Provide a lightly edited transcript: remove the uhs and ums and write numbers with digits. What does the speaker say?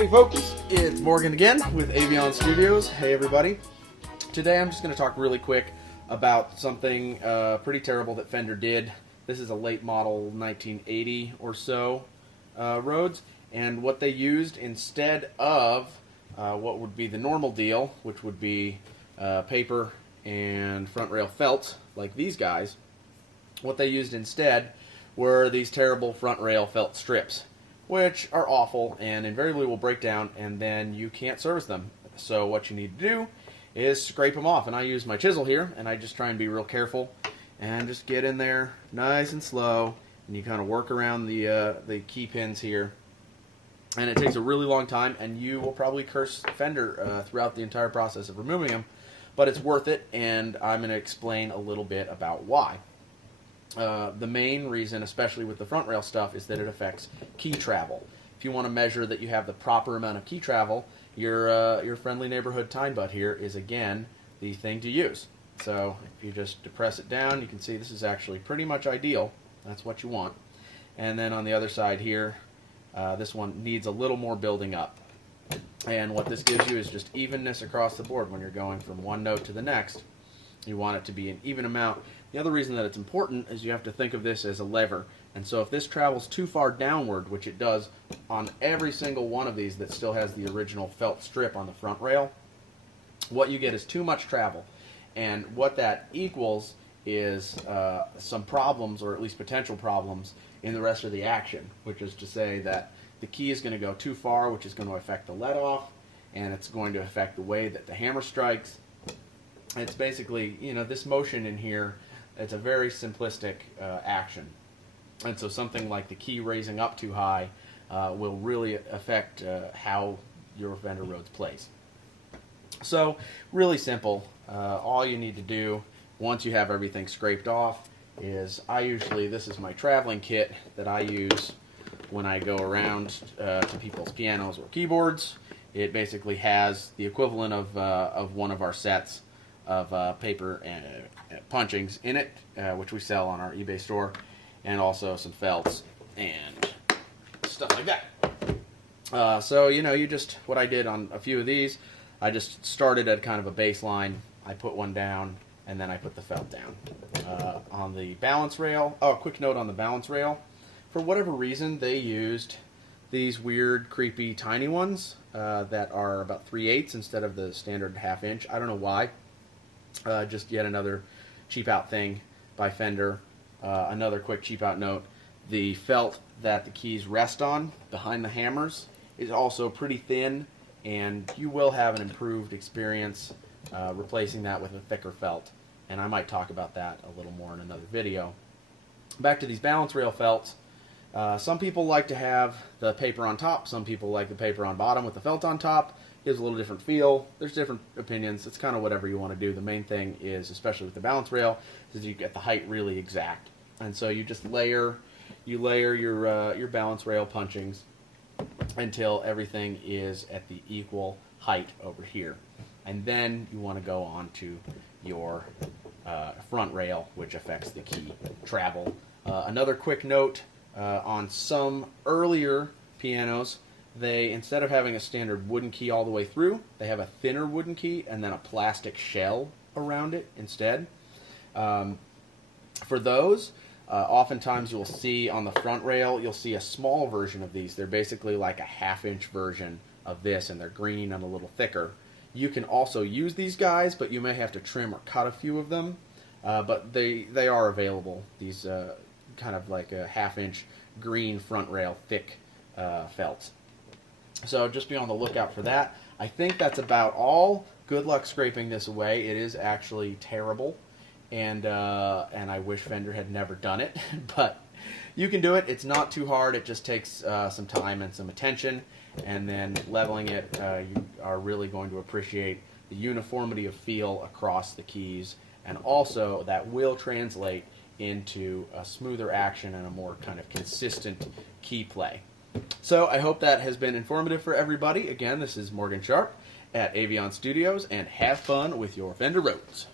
Hey folks, it's Morgan again with Avion Studios. Hey everybody. Today I'm just going to talk really quick about something pretty terrible that Fender did. This is a late model 1980 or so Rhodes, and what they used instead of what would be the normal deal, which would be paper and front rail felt like these guys. What they used instead were these terrible front rail felt strips, which are awful and invariably will break down, and then you can't service them. So what you need to do is scrape them off, and I use my chisel here, and I just try and be real careful and just get in there nice and slow, and you kind of work around the key pins here, and it takes a really long time, and you will probably curse Fender throughout the entire process of removing them, but it's worth it, and I'm going to explain a little bit about why. The main reason, especially with the front rail stuff, is that it affects key travel. If you want to measure that you have the proper amount of key travel, your friendly neighborhood time butt here is again the thing to use. So if you just depress it down, you can see this is actually pretty much ideal. That's what you want. And then on the other side here, this one needs a little more building up. And what this gives you is just evenness across the board when you're going from one note to the next. You want it to be an even amount. The other reason that it's important is you have to think of this as a lever. And so if this travels too far downward, which it does on every single one of these that still has the original felt strip on the front rail, what you get is too much travel. And what that equals is some problems, or at least potential problems, in the rest of the action, which is to say that the key is going to go too far, which is going to affect the let off, and it's going to affect the way that the hammer strikes. It's basically, you know, this motion in here, it's a very simplistic action. And so something like the key raising up too high will really affect how your Fender Rhodes plays. So, really simple. All you need to do, once you have everything scraped off, is this is my traveling kit that I use when I go around to people's pianos or keyboards. It basically has the equivalent of one of our sets of paper and punchings in it, which we sell on our eBay store, and also some felts and stuff like that. So, you know, what I did on a few of these, I just started at kind of a baseline. I put one down, and then I put the felt down. On the balance rail, a quick note on the balance rail. For whatever reason, they used these weird, creepy, tiny ones that are about 3/8 instead of the standard 1/2 inch. I don't know why. Just yet another cheap out thing by Fender. Another quick cheap out note: the felt that the keys rest on behind the hammers is also pretty thin, and you will have an improved experience replacing that with a thicker felt, and I might talk about that a little more in another video. Back to these balance rail felts. Some people like to have the paper on top, some people like the paper on bottom with the felt on top. Gives a little different feel. There's different opinions. It's kind of whatever you want to do. The main thing is, especially with the balance rail, is you get the height really exact. And so you just layer your balance rail punchings until everything is at the equal height over here. And then you want to go on to your front rail, which affects the key travel. Another quick note, on some earlier pianos, they, instead of having a standard wooden key all the way through, they have a thinner wooden key and then a plastic shell around it instead. For those, oftentimes you'll see on the front rail, you'll see a small version of these. They're basically like a 1/2 inch version of this, and they're green and a little thicker. You can also use these guys, but you may have to trim or cut a few of them. But they are available, these kind of like a 1/2 inch green front rail thick felts. So just be on the lookout for that. I think that's about all. Good luck scraping this away. It is actually terrible, and I wish Fender had never done it, but you can do it. It's not too hard. It just takes some time and some attention, and then leveling it, you are really going to appreciate the uniformity of feel across the keys, and also that will translate into a smoother action and a more kind of consistent key play. So I hope that has been informative for everybody. Again, this is Morgan Sharp at Avion Studios, and have fun with your Fender Rhodes.